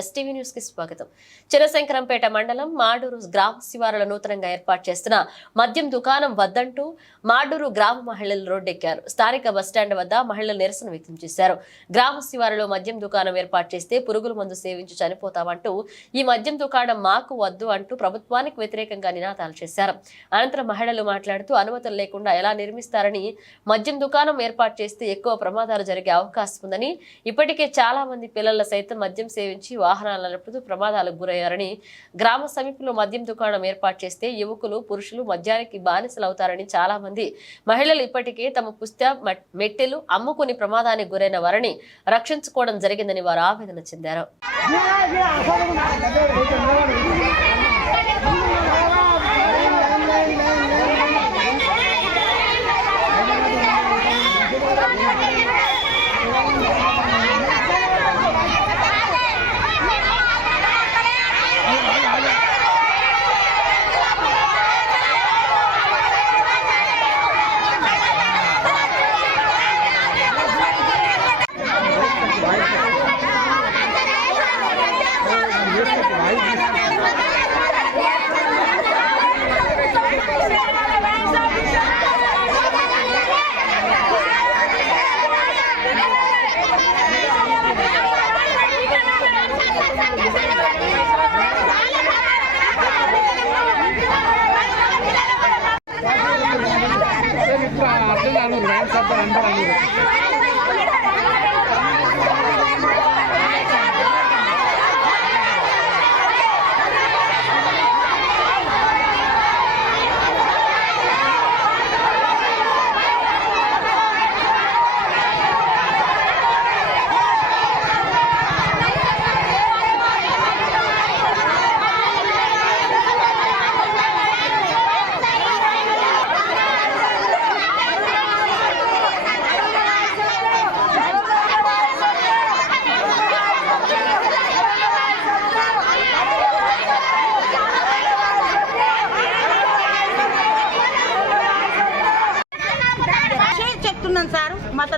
STV న్యూస్కి స్వాగతం. చిరశంకరంపేట మండలం మాడూరు గ్రామ శివారుల నూతనంగా ఏర్పాటు చేస్తున్న మద్యం దుకాణం వద్దంటూ మాడూరు గ్రామ మహిళలు రోడ్డెక్కారు. స్థానిక బస్టాండ్ వద్ద మహిళలు నిరసన వ్యక్తం చేశారు. గ్రామ శివారులో మద్యం దుకాణం ఏర్పాటు చేస్తే పురుగుల మందు సేవించి చనిపోతామంటూ ఈ మద్యం దుకాణం మాకు వద్దు అంటూ ప్రభుత్వానికి వ్యతిరేకంగా నినాదాలు చేశారు. అనంతరం మహిళలు మాట్లాడుతూ అనుమతులు లేకుండా ఎలా నిర్మిస్తారని మద్యం దుకాణం ఏర్పాటు చేస్తే ఎక్కువ ప్రమాదాలు జరిగే అవకాశం ఉందని ఇప్పటికే చాలా మంది పిల్లల సైతం మద్యం సేవించి వాహనాలు నడుపుతూ ప్రమాదాలకు గురయ్యారని గ్రామ సమీపంలో మద్యం దుకాణం ఏర్పాటు చేస్తే యువకులు పురుషులు మద్యానికి బానిసలు అవుతారని చాలా మంది మహిళలు ఇప్పటికే తమ పుస్త మెట్టెలు అమ్ముకుని ప్రమాదానికి గురైన వారిని రక్షించుకోవడం జరిగిందని వారు ఆవేదన చెందారు.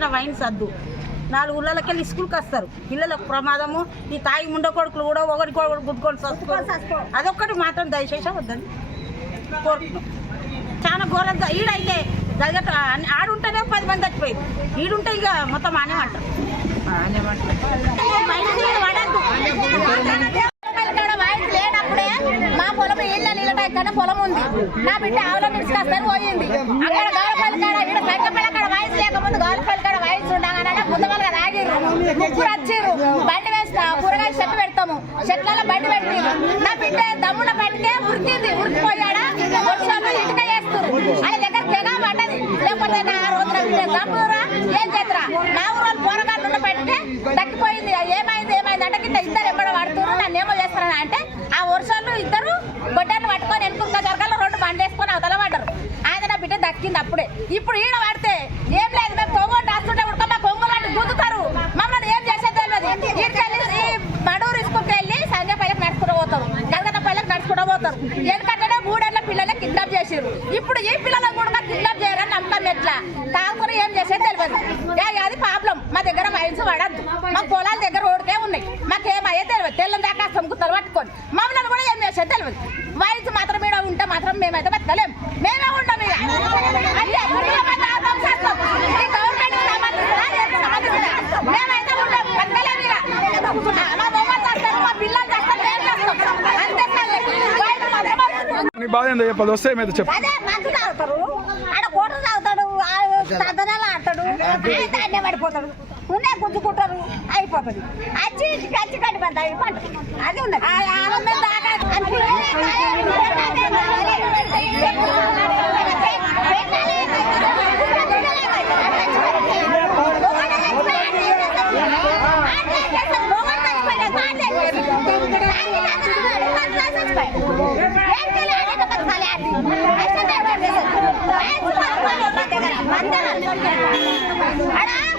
మతన వైన్ సద్దు నాలుగు ఊళ్ళకి వెళ్ళి స్కూల్కి వస్తారు. పిల్లలకు ప్రమాదము ఈ తాయి ముండ కొడుకులు కూడా ఒకరికి ఒకటి గుద్దుకొని చస్తారు అదొక్కటి మాత్రం దయచేసి వద్దని కోరుతున్నాం చాలా ఘోరంగా ఈడైతే దగ్గర ఆడుంటేనే పది మంది చచ్చిపోయింది ఈడుంటే ఇక మొత్తం ఆనేమంటారు మా పొలం ఇళ్ళ నీళ్ళ ఇక్కడ పొలం ఉంది. నా బిడ్డ ఆవుల తీసుకొస్తారు పోయింది. అక్కడ గౌరపల్లి కాడ ఇక్కడ సంగపల్లి కాడ వాయిస్ లేకముందు గౌరపల్లి కాడ వాయిస్ ఉండగానే ముందుగా తాగిర్రు ముగ్గురు వచ్చారు బండి వేస్తా కూరగాయలు చెట్టు పెడతాము. చెట్లలో బండి పెట్టి నా బిడ్డ దమ్మున పట్టుకే ఉరికింది ఉరికిపోయాడా? వర్షాలు ఇటుక చేస్తారు ఆయన దగ్గర తెగ పడ్డది. లేకపోతే నా రోజున దమ్మురా? ఏం చేతురా? నా ఊరు పోరగాళ్ళు పట్టితే తగ్గిపోయి పిల్లలే ఇప్పుడు ఈ పిల్లలకు కూడా కిడ్నాప్ చేయాలని నమ్మకం ఎట్లా? తాగుకుని ఏం చేసేది తెలియదు. అది ప్రాబ్లం మా దగ్గర మైన్స్ పడద్దు. మా పొలాల దగ్గర రోడ్కే ఉన్నాయి. మాకేమయ్యే తెలియదు. తెల్లని దాకా సొమ్ముకుతారు పట్టుకొని. మమ్మల్ని కూడా ఏం చేసేది తెలియదు. వైన్స్ మాత్రం ఈడ ఉంటే మాత్రం మేమైతే బతకలేము మేమే ఉంటాం ఇక అంటే పురుగుల మందు తాగుతాం, చేస్తాం. ఈ గవర్నమెంట్ సంబంధించిన, ఏది సంబంధించిన. మేమైతే ఉంటాం బతకలేం ఇక మా మొబైల్ చేస్తారు మా పిల్లలు చేస్తారు మేము చేస్తాం అంతే సంగతి. వైన్స్ మాత్రం వద్దు. నీ బాధ ఏందో చెప్పదు వస్తే ఏమైతే చెప్పు ఆడతాడు అన్నే పడిపోతాడు ఉన్నాయి గుద్దుకుంటారు అయిపోతుంది వచ్చి కచ్చి కట్టి పడతాయి పంట అది ఉన్నది ఆ ఆనందం దాకా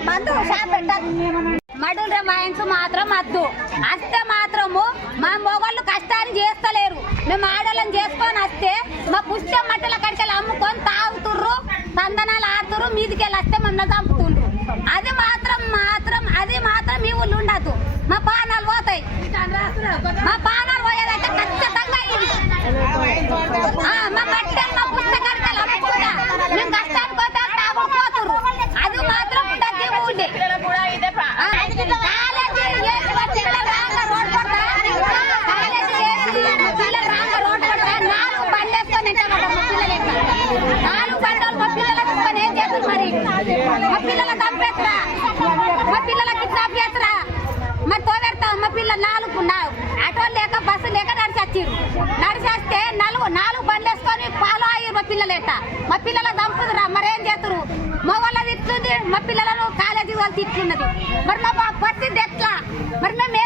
మందు షాప్ మడుల మైన్స్ మాత్రం వద్దు అస్తే మాత్రము మా మొగళ్ళు కష్టాన్ని చేస్తలేరు మేము ఆడోళ్ళని చేసుకొని వస్తే మా పుష్ట మట్టల కడికెళ్ళి అమ్ముకొని తాగుతుర్రు తందనాలు ఆడుతురు మీదికెళ్ళి వస్తే మమ్మల్ని చంపుతుండ్రు అది మాత్రం మాత్రం అది మాత్రం మీ ఊళ్ళు ఉండదు మా పానాలు పోతాయి మా పా అమ్మ పిల్ల నాలుగు ఆటో లేక బస్సు లేక నడిచి నడిచేస్తే నలుగు నాలుగు నాలుగు బండ్లు వేసుకొని పాలు అయ్యారు మా పిల్లలేట మా పిల్లల దంపుతురా మరేం చేతురు మగవాళ్ళ తిట్టుంది మా పిల్లలను కాలేజీ వాళ్ళు తిట్లున్నది. మరి మా పరిస్థితి ఎట్లా? మరి మేము